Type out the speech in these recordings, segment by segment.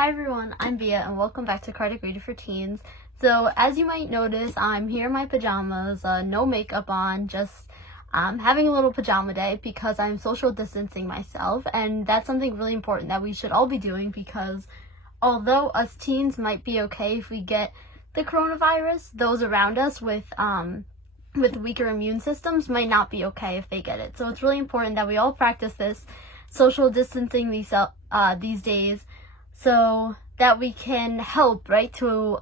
Hi everyone, I'm Bia and welcome back to Kardec Reading for Teens. So as you might notice, I'm here in my pajamas, no makeup on, just having a little pajama day because I'm social distancing myself, and that's something really important that we should all be doing because although us teens might be okay if we get the coronavirus, those around us with weaker immune systems might not be okay if they get it. So it's really important that we all practice this social distancing these days, so that we can help, right, to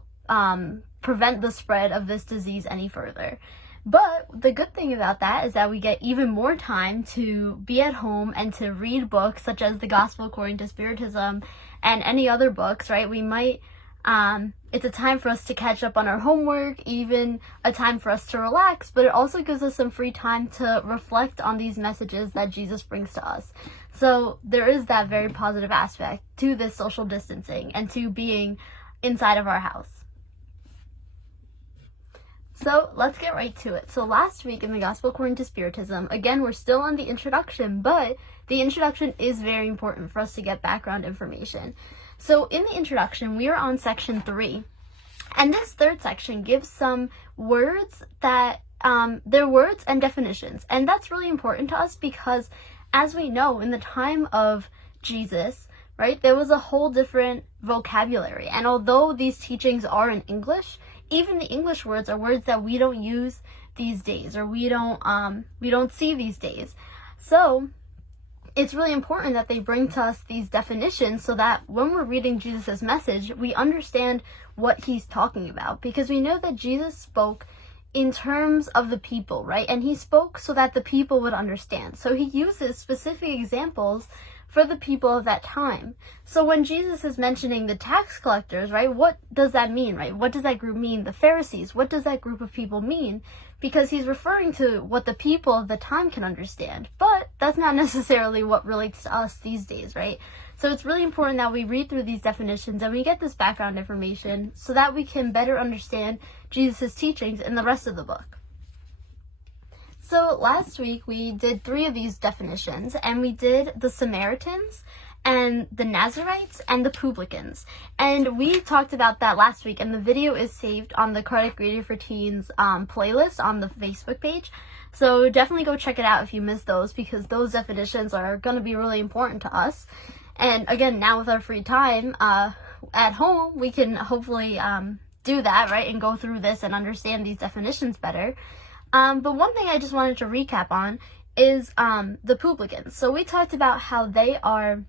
prevent the spread of this disease any further. But the good thing about that is that we get even more time to be at home and to read books such as The Gospel According to Spiritism and any other books, right? We might, it's a time for us to catch up on our homework, even a time for us to relax, but it also gives us some free time to reflect on these messages that Jesus brings to us. So there is that very positive aspect to this social distancing and to being inside of our house. So let's get right to it. So last week in the Gospel According to Spiritism, again, we're still on the introduction, but the introduction is very important for us to get background information. So in the introduction, we are on section 3, and this third section gives some words that, they're words and definitions, and that's really important to us because, as we know, in the time of Jesus, right, there was a whole different vocabulary, and although these teachings are in English, even the English words are words that we don't use these days, or we don't see these days. So it's really important that they bring to us these definitions so that when we're reading Jesus' message, we understand what he's talking about, because we know that Jesus spoke in terms of the people, right? And he spoke so that the people would understand. So he uses specific examples for the people of that time. So when Jesus is mentioning the tax collectors, right, what does that mean, right? What does that group mean? The Pharisees, what does that group of people mean? Because he's referring to what the people of the time can understand. But that's not necessarily what relates to us these days, right? So it's really important that we read through these definitions and we get this background information so that we can better understand Jesus' teachings in the rest of the book. So last week we did 3 of these definitions, and we did the Samaritans and the Nazarites and the publicans. And we talked about that last week, and the video is saved on the Kardec Reading for Teens playlist on the Facebook page. So definitely go check it out if you missed those, because those definitions are going to be really important to us. And again, now with our free time at home, we can hopefully do that, right, and go through this and understand these definitions better. But one thing I just wanted to recap on is the publicans. So we talked about how they are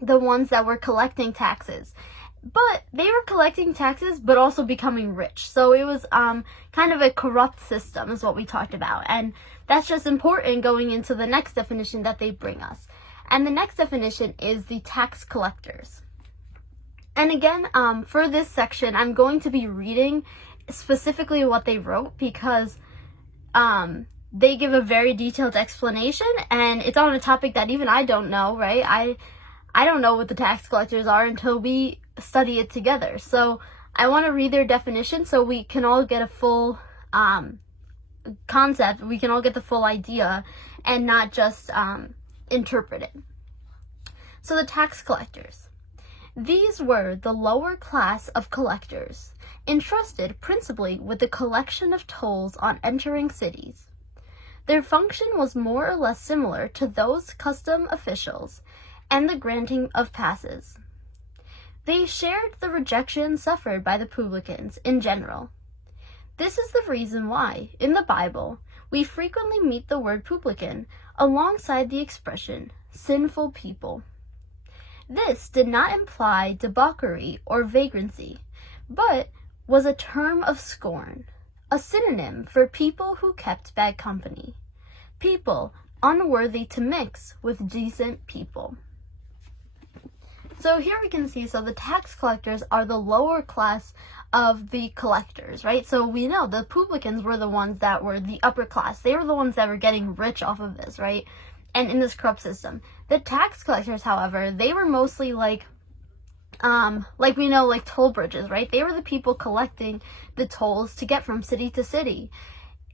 the ones that were collecting taxes. But they were collecting taxes, but also becoming rich. So it was kind of a corrupt system is what we talked about. And that's just important going into the next definition that they bring us. And the next definition is the tax collectors. And again, for this section, I'm going to be reading specifically what they wrote because they give a very detailed explanation, and it's on a topic that even I don't know, right? I don't know what the tax collectors are until we study it together. So I want to read their definition so we can all get a full concept, we can all get the full idea and not just interpret it. So the tax collectors. These were the lower class of collectors, entrusted principally with the collection of tolls on entering cities. Their function was more or less similar to those custom officials and the granting of passes. They shared the rejection suffered by the publicans in general. This is the reason why, in the Bible, we frequently meet the word publican alongside the expression sinful people. This did not imply debauchery or vagrancy, but was a term of scorn, a synonym for people who kept bad company, people unworthy to mix with decent people. So here we can see, so the tax collectors are the lower class of the collectors, right? So we know the publicans were the ones that were the upper class. They were the ones that were getting rich off of this, right? And in this corrupt system. The tax collectors, however, they were mostly like we know, like toll bridges, right? They were the people collecting the tolls to get from city to city.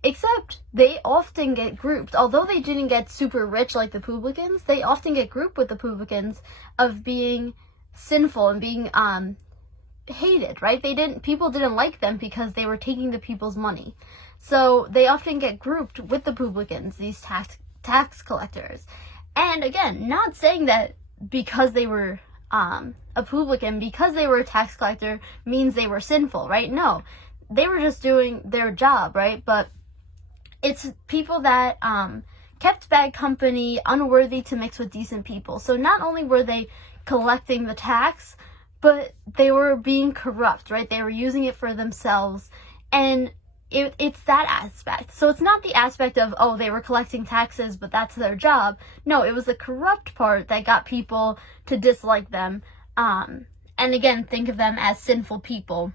Except they often get grouped. Although they didn't get super rich like the publicans, they often get grouped with the publicans of being sinful and being hated, right? People didn't like them because they were taking the people's money. So they often get grouped with the publicans, these tax collectors. And again, not saying that because they were a publican, because they were a tax collector, means they were sinful, right? No, they were just doing their job, right? But it's people that kept bad company, unworthy to mix with decent people. So not only were they collecting the tax, but they were being corrupt, right? They were using it for themselves. And it's that aspect. So it's not the aspect of, oh, they were collecting taxes, but that's their job. No, it was the corrupt part that got people to dislike them. And again, think of them as sinful people.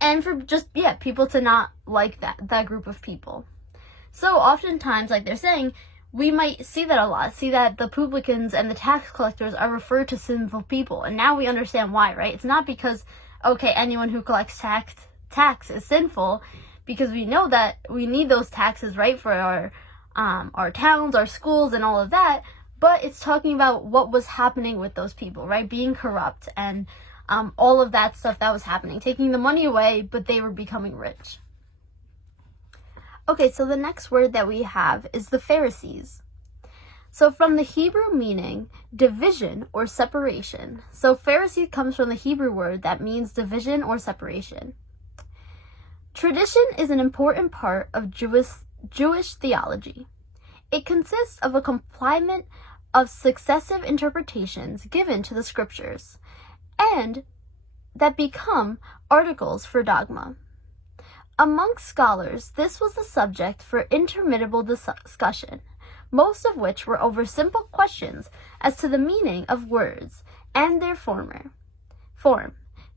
And for just, people to not like that group of people. So oftentimes, like they're saying, we might see that a lot. See that the publicans and the tax collectors are referred to sinful people. And now we understand why, right? It's not because, okay, anyone who collects tax is sinful, because we know that we need those taxes, right, for our towns, our schools, and all of that. But it's talking about what was happening with those people, right? Being corrupt and all of that stuff that was happening. Taking the money away, but they were becoming rich. Okay, so the next word that we have is the Pharisees. So from the Hebrew meaning division or separation. So Pharisee comes from the Hebrew word that means division or separation. Tradition is an important part of Jewish theology. It consists of a complement of successive interpretations given to the scriptures, and that become articles for dogma. Amongst scholars, this was the subject for interminable discussion, most of which were over simple questions as to the meaning of words and their form.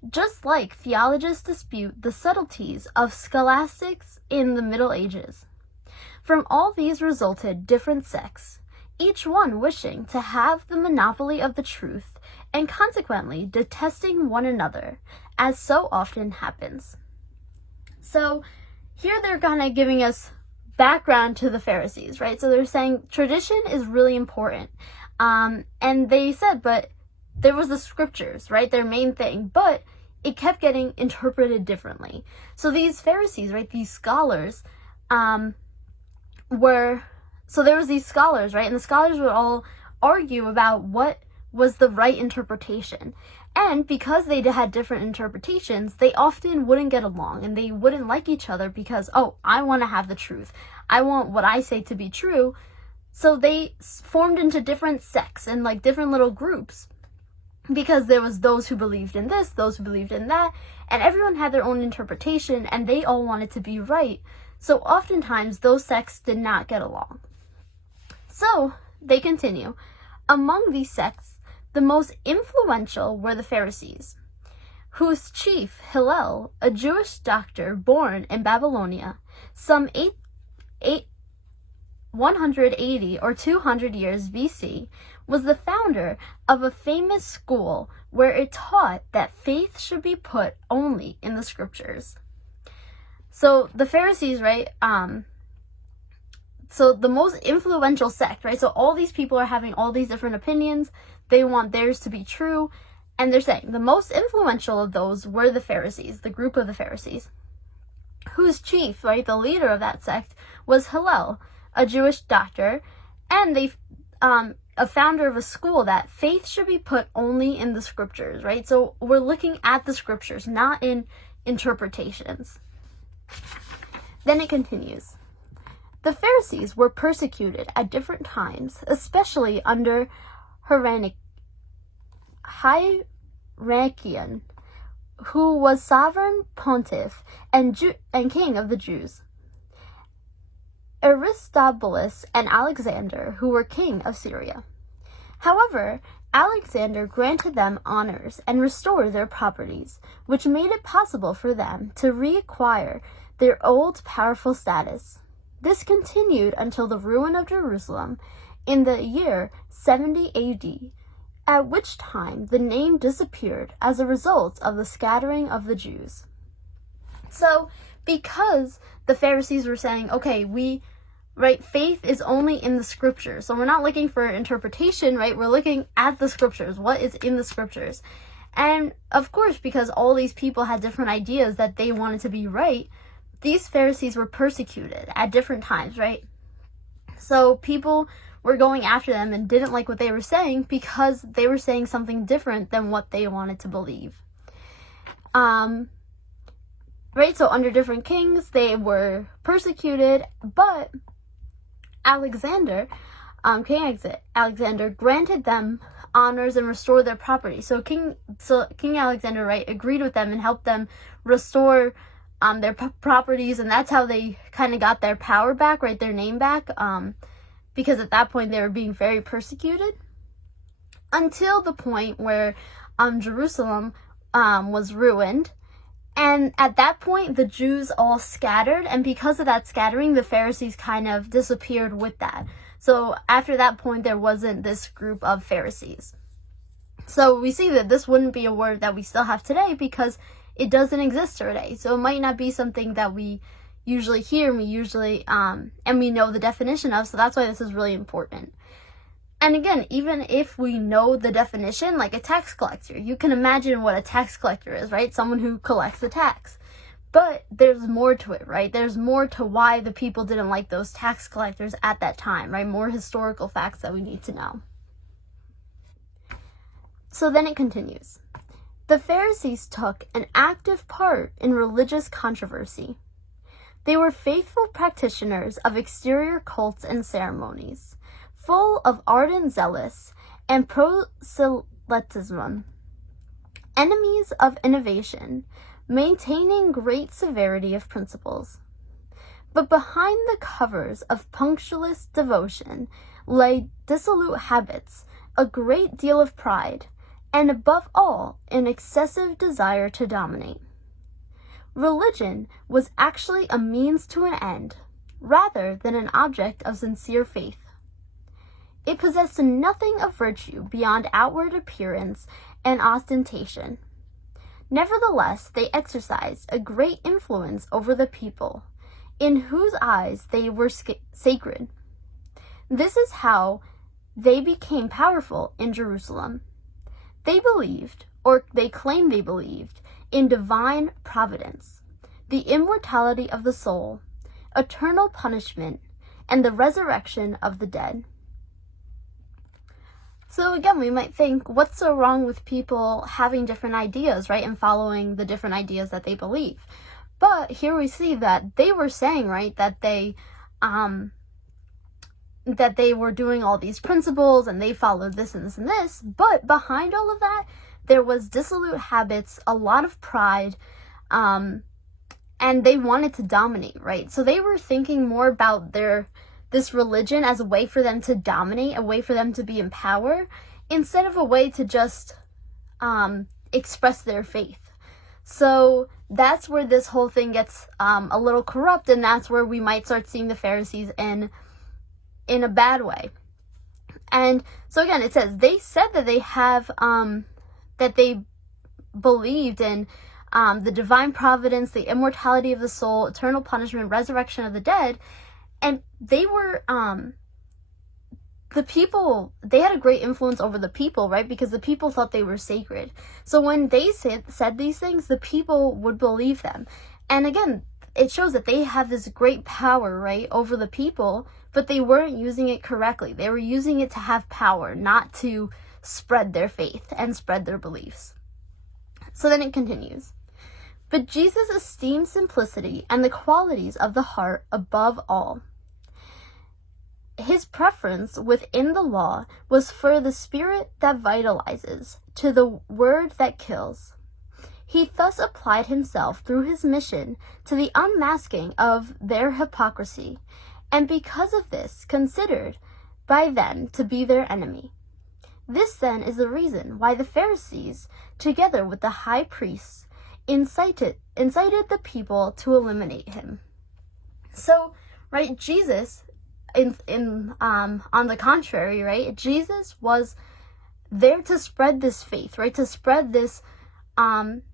Just like theologians dispute the subtleties of scholastics in the Middle Ages. From all these resulted different sects, each one wishing to have the monopoly of the truth and consequently detesting one another, as so often happens. So here they're kind of giving us background to the Pharisees, right? So they're saying tradition is really important. And they said, but there was the scriptures, right? Their main thing, but it kept getting interpreted differently. So these Pharisees, right, these scholars, so there was these scholars, right? And the scholars would all argue about what was the right interpretation. And because they had different interpretations, they often wouldn't get along and they wouldn't like each other because, oh, I want to have the truth. I want what I say to be true. So they formed into different sects and like different little groups because there was those who believed in this, those who believed in that, and everyone had their own interpretation and they all wanted to be right. So oftentimes those sects did not get along. So they continue. Among these sects, the most influential were the Pharisees, whose chief, Hillel, a Jewish doctor born in Babylonia, some 180 or 200 years BC, was the founder of a famous school where it taught that faith should be put only in the scriptures. So the Pharisees, right, so the most influential sect, right, so all these people are having all these different opinions. They want theirs to be true. And they're saying the most influential of those were the Pharisees, the group of the Pharisees, whose chief, right, the leader of that sect, was Hillel, a Jewish doctor, and a founder of a school that faith should be put only in the scriptures, right? So we're looking at the scriptures, not in interpretations. Then it continues. The Pharisees were persecuted at different times, especially under Hyrcanus, who was sovereign pontiff and king of the Jews, Aristobulus and Alexander, who were king of Syria. However, Alexander granted them honors and restored their properties, which made it possible for them to reacquire their old powerful status. This continued until the ruin of Jerusalem in the year 70 AD, at which time the name disappeared as a result of the scattering of the Jews. So, because the Pharisees were saying, okay, we right? Faith is only in the scriptures. So we're not looking for interpretation, right? We're looking at the scriptures. What is in the scriptures? And of course, because all these people had different ideas that they wanted to be right, these Pharisees were persecuted at different times, right? So people were going after them and didn't like what they were saying because they were saying something different than what they wanted to believe. Right? So under different kings, they were persecuted, but Alexander, King Alexander granted them honors and restored their property. So King Alexander, right, agreed with them and helped them restore their properties, and that's how they kind of got their power back, right, their name back, because at that point they were being very persecuted, until the point where Jerusalem was ruined. And at that point, the Jews all scattered, and because of that scattering, the Pharisees kind of disappeared with that. So after that point, there wasn't this group of Pharisees. So we see that this wouldn't be a word that we still have today because it doesn't exist today. So it might not be something that we usually hear, and we know the definition of, so that's why this is really important. And again, even if we know the definition, like a tax collector, you can imagine what a tax collector is, right? Someone who collects the tax. But there's more to it, right? There's more to why the people didn't like those tax collectors at that time, right? More historical facts that we need to know. So then it continues. The Pharisees took an active part in religious controversy. They were faithful practitioners of exterior cults and ceremonies, full of ardent zealous and proselytism, enemies of innovation, maintaining great severity of principles. But behind the covers of punctilious devotion lay dissolute habits, a great deal of pride, and above all, an excessive desire to dominate. Religion was actually a means to an end, rather than an object of sincere faith. It possessed nothing of virtue beyond outward appearance and ostentation. Nevertheless, they exercised a great influence over the people, in whose eyes they were sacred. This is how they became powerful in Jerusalem. They believed, or they claimed they believed, in divine providence, the immortality of the soul, eternal punishment, and the resurrection of the dead. So again, we might think, what's so wrong with people having different ideas, right, and following the different ideas that they believe? But here we see that they were saying, right, that they were doing all these principles and they followed this and this and this, but behind all of that, there was dissolute habits, a lot of pride, and they wanted to dominate, right? So they were thinking more about this religion as a way for them to dominate, a way for them to be in power, instead of a way to just express their faith. So that's where this whole thing gets a little corrupt, and that's where we might start seeing the Pharisees in a bad way. And so again, it says they said that they have that they believed in the divine providence, the immortality of the soul, eternal punishment, resurrection of the dead. And they were, the people, they had a great influence over the people, right? Because the people thought they were sacred. So when they said these things, the people would believe them. And again, it shows that they have this great power, right, over the people, but they weren't using it correctly. They were using it to have power, not to spread their faith and spread their beliefs. So then it continues. But Jesus esteemed simplicity and the qualities of the heart above all. His preference within the law was for the spirit that vitalizes to the word that kills. He thus applied himself through his mission to the unmasking of their hypocrisy, and because of this considered by them to be their enemy. This then is the reason why the Pharisees, together with the high priests, incited the people to eliminate him. So, right, Jesus, on the contrary, right, Jesus was there to spread this faith, right, to spread this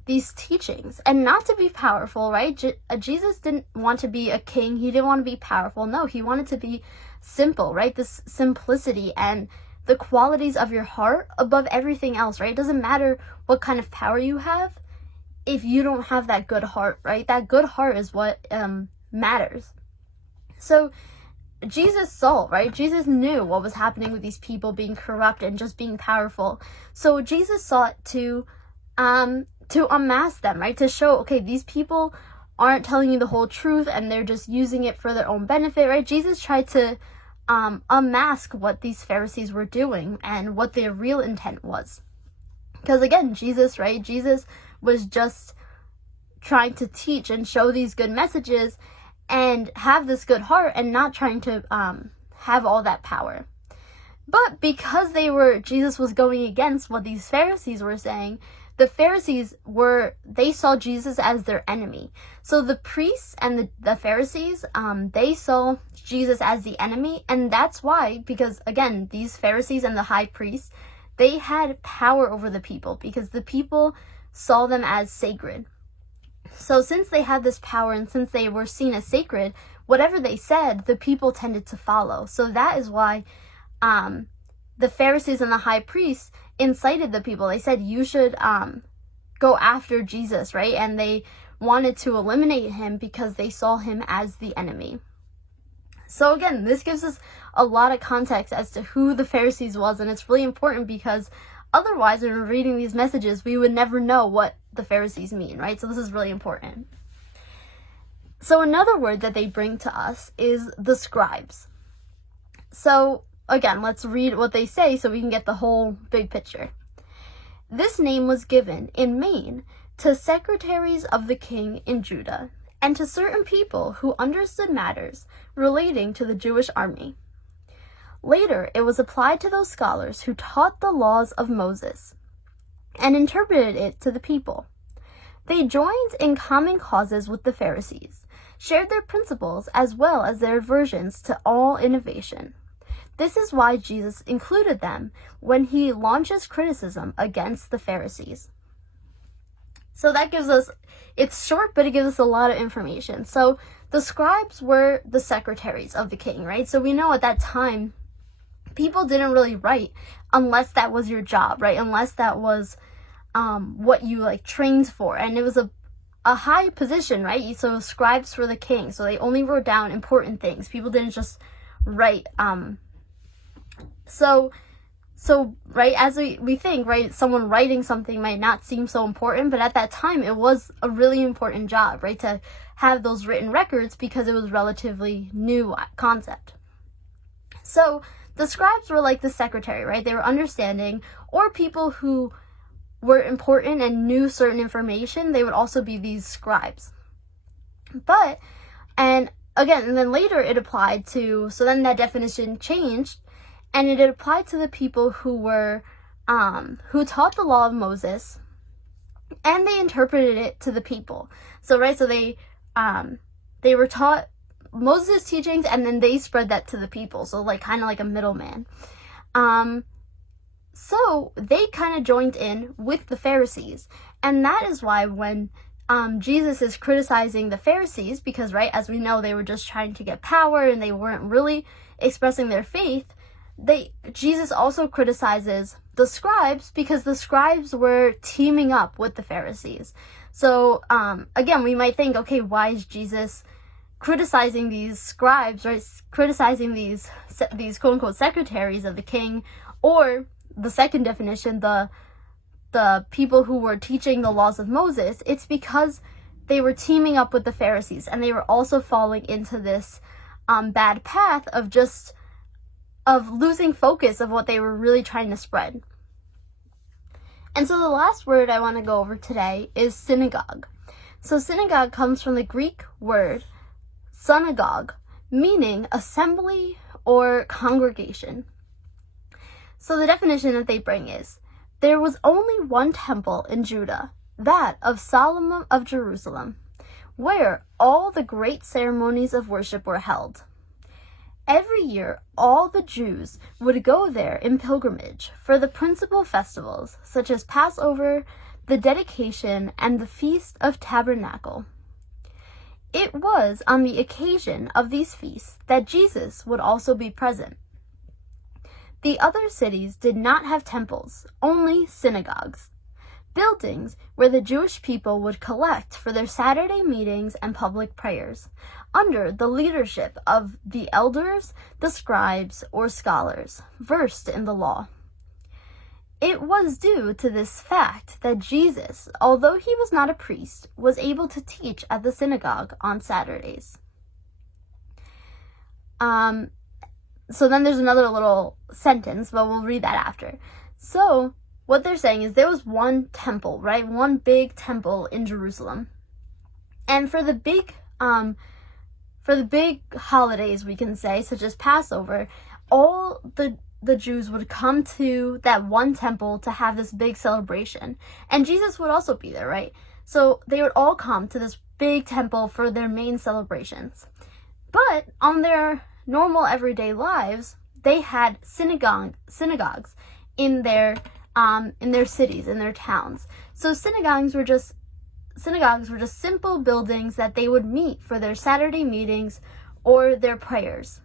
these teachings, and not to be powerful, right? Jesus didn't want to be a king. He didn't want to be powerful. No, he wanted to be simple, right? This simplicity and the qualities of your heart above everything else, right? It doesn't matter what kind of power you have if you don't have that good heart, right? That good heart is what matters. So Jesus saw, right? Jesus knew what was happening with these people being corrupt and just being powerful. So Jesus sought to unmask them, right? To show, okay, these people aren't telling you the whole truth and they're just using it for their own benefit, right? Jesus tried to unmask what these Pharisees were doing and what their real intent was. Because again, Jesus, right? Jesus was just trying to teach and show these good messages and have this good heart, and not trying to have all that power. But because Jesus was going against what these Pharisees were saying, the Pharisees they saw Jesus as their enemy. So the priests and the Pharisees, they saw Jesus as the enemy, and that's why, because again, these Pharisees and the high priests, they had power over the people because the people saw them as sacred. So since they had this power and since they were seen as sacred, whatever they said, the people tended to follow. So that is why the Pharisees and the high priests incited the people. They said, you should go after Jesus, right? And they wanted to eliminate him because they saw him as the enemy. So again, this gives us a lot of context as to who the Pharisees was, and it's really important because otherwise, when we're reading these messages, we would never know what the Pharisees mean, right? So this is really important. So another word that they bring to us is the scribes. So again, let's read what they say so we can get the whole big picture. This name was given in Maine to secretaries of the king in Judah and to certain people who understood matters relating to the Jewish army. Later, it was applied to those scholars who taught the laws of Moses and interpreted it to the people. They joined in common causes with the Pharisees, shared their principles as well as their aversions to all innovation. This is why Jesus included them when he launches criticism against the Pharisees. So that gives us, it's short, but it gives us a lot of information. So the scribes were the secretaries of the king, right? So we know at that time, people didn't really write unless that was your job, right? Unless that was what you trained for. And it was a high position, right? So scribes for the king. So they only wrote down important things. People didn't just write. So right, as we think, right, someone writing something might not seem so important, but at that time it was a really important job, right, to have those written records because it was relatively new concept. So the scribes were like the secretary, right? They were understanding, or people who were important and knew certain information, they would also be these scribes. And then later it applied to, so then that definition changed, and it applied to the people who were, who taught the law of Moses, and they interpreted it to the people. So, right, so they were taught Moses' teachings, and then they spread that to the people. So kind of like a middleman. So they kind of joined in with the Pharisees. And that is why when Jesus is criticizing the Pharisees, because, right, as we know, they were just trying to get power and they weren't really expressing their faith, Jesus also criticizes the scribes because the scribes were teaming up with the Pharisees. So again, we might think, okay, why is Jesus criticizing these scribes, right? Criticizing these quote unquote secretaries of the king, or the second definition, the people who were teaching the laws of Moses. It's because they were teaming up with the Pharisees, and they were also falling into this bad path of losing focus of what they were really trying to spread. And so the last word I want to go over today is synagogue. So synagogue comes from the Greek word synagogue, meaning assembly or congregation. So the definition that they bring is, there was only one temple in Judah, that of Solomon of Jerusalem, where all the great ceremonies of worship were held. Every year, all the Jews would go there in pilgrimage for the principal festivals, such as Passover, the dedication, and the Feast of Tabernacle. It was on the occasion of these feasts that Jesus would also be present. The other cities did not have temples, only synagogues, buildings where the Jewish people would collect for their Saturday meetings and public prayers, under the leadership of the elders, the scribes, or scholars, versed in the law. It was due to this fact that Jesus, although he was not a priest, was able to teach at the synagogue on Saturdays. So then there's another little sentence, but we'll read that after. So what they're saying is there was one temple, right? One big temple in Jerusalem. And for the big holidays, we can say, such as Passover, all the Jews would come to that one temple to have this big celebration. And Jesus would also be there, right? So they would all come to this big temple for their main celebrations. But on their normal everyday lives, they had synagogues in their cities, in their towns. So synagogues were just simple buildings that they would meet for their Saturday meetings or their prayers.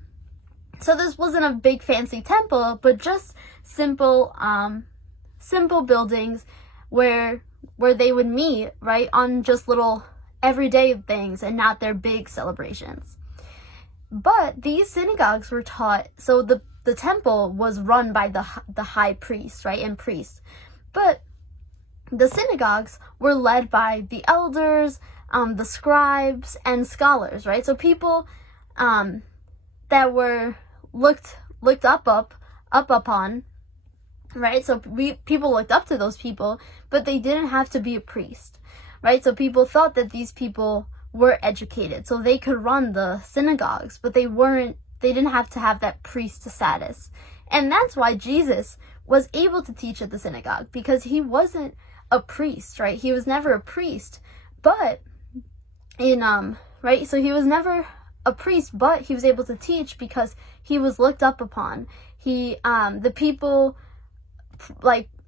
So this wasn't a big fancy temple, but just simple buildings where they would meet, right, on just little everyday things and not their big celebrations. But these synagogues were taught, so the temple was run by the high priest, right, and priests. But the synagogues were led by the elders, the scribes, and scholars, right? So people that were looked up upon, right? So people looked up to those people, but they didn't have to be a priest, right? So people thought that these people were educated, so they could run the synagogues, but they didn't have to have that priest status. And that's why Jesus was able to teach at the synagogue, because he wasn't a priest, right? He was never a priest, but right? So he was never a priest, but he was able to teach because he was looked up upon. The people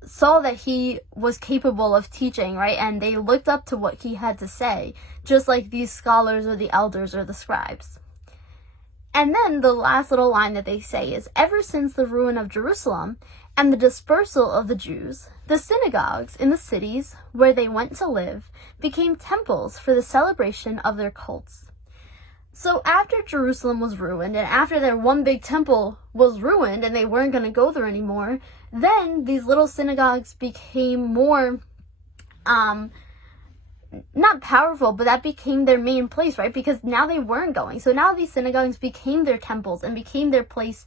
saw that he was capable of teaching, right? And they looked up to what he had to say, just like these scholars or the elders or the scribes. And then the last little line that they say is, ever since the ruin of Jerusalem and the dispersal of the Jews, the synagogues in the cities where they went to live became temples for the celebration of their cults. So after Jerusalem was ruined, and after their one big temple was ruined and they weren't going to go there anymore, then these little synagogues became more, not powerful, but that became their main place, right? Because now they weren't going. So now these synagogues became their temples and became their place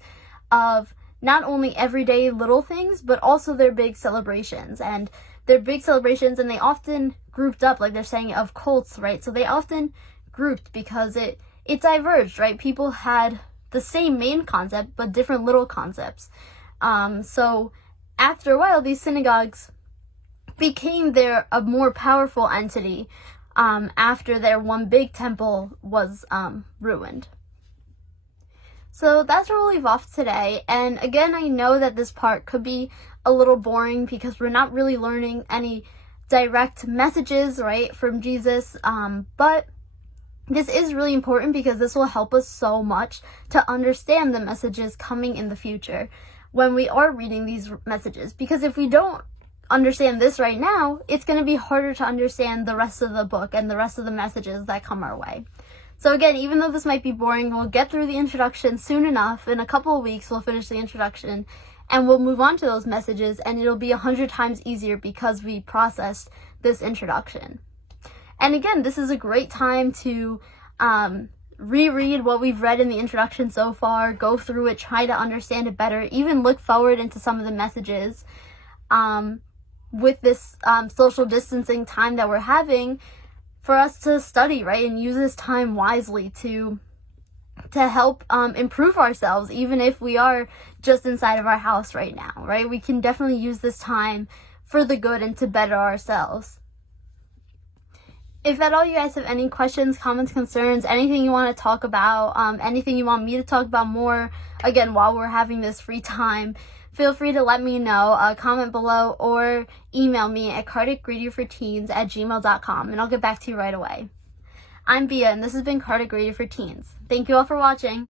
of not only everyday little things, but also their big celebrations. And their big celebrations, and they often grouped up, like they're saying, of cults, right? So they often grouped because it diverged, right? People had the same main concept, but different little concepts. So after a while, these synagogues became a more powerful entity after their one big temple was ruined. So that's where we'll leave off today. And again, I know that this part could be a little boring because we're not really learning any direct messages, right, from Jesus. But this is really important because this will help us so much to understand the messages coming in the future when we are reading these messages. Because if we don't understand this right now, it's going to be harder to understand the rest of the book and the rest of the messages that come our way. So again, even though this might be boring, we'll get through the introduction soon enough. In a couple of weeks, we'll finish the introduction and we'll move on to those messages, and it'll be 100 times easier because we processed this introduction. And again, this is a great time to reread what we've read in the introduction so far, go through it, try to understand it better, even look forward into some of the messages. With this social distancing time that we're having, for us to study, right, and use this time wisely to help improve ourselves, even if we are just inside of our house right now, right? We can definitely use this time for the good and to better ourselves. If at all you guys have any questions, comments, concerns, anything you want to talk about, anything you want me to talk about more, again, while we're having this free time, feel free to let me know, comment below, or email me at kardecradioforteens@gmail.com, and I'll get back to you right away. I'm Bia, and this has been Kardec Radio for Teens. Thank you all for watching.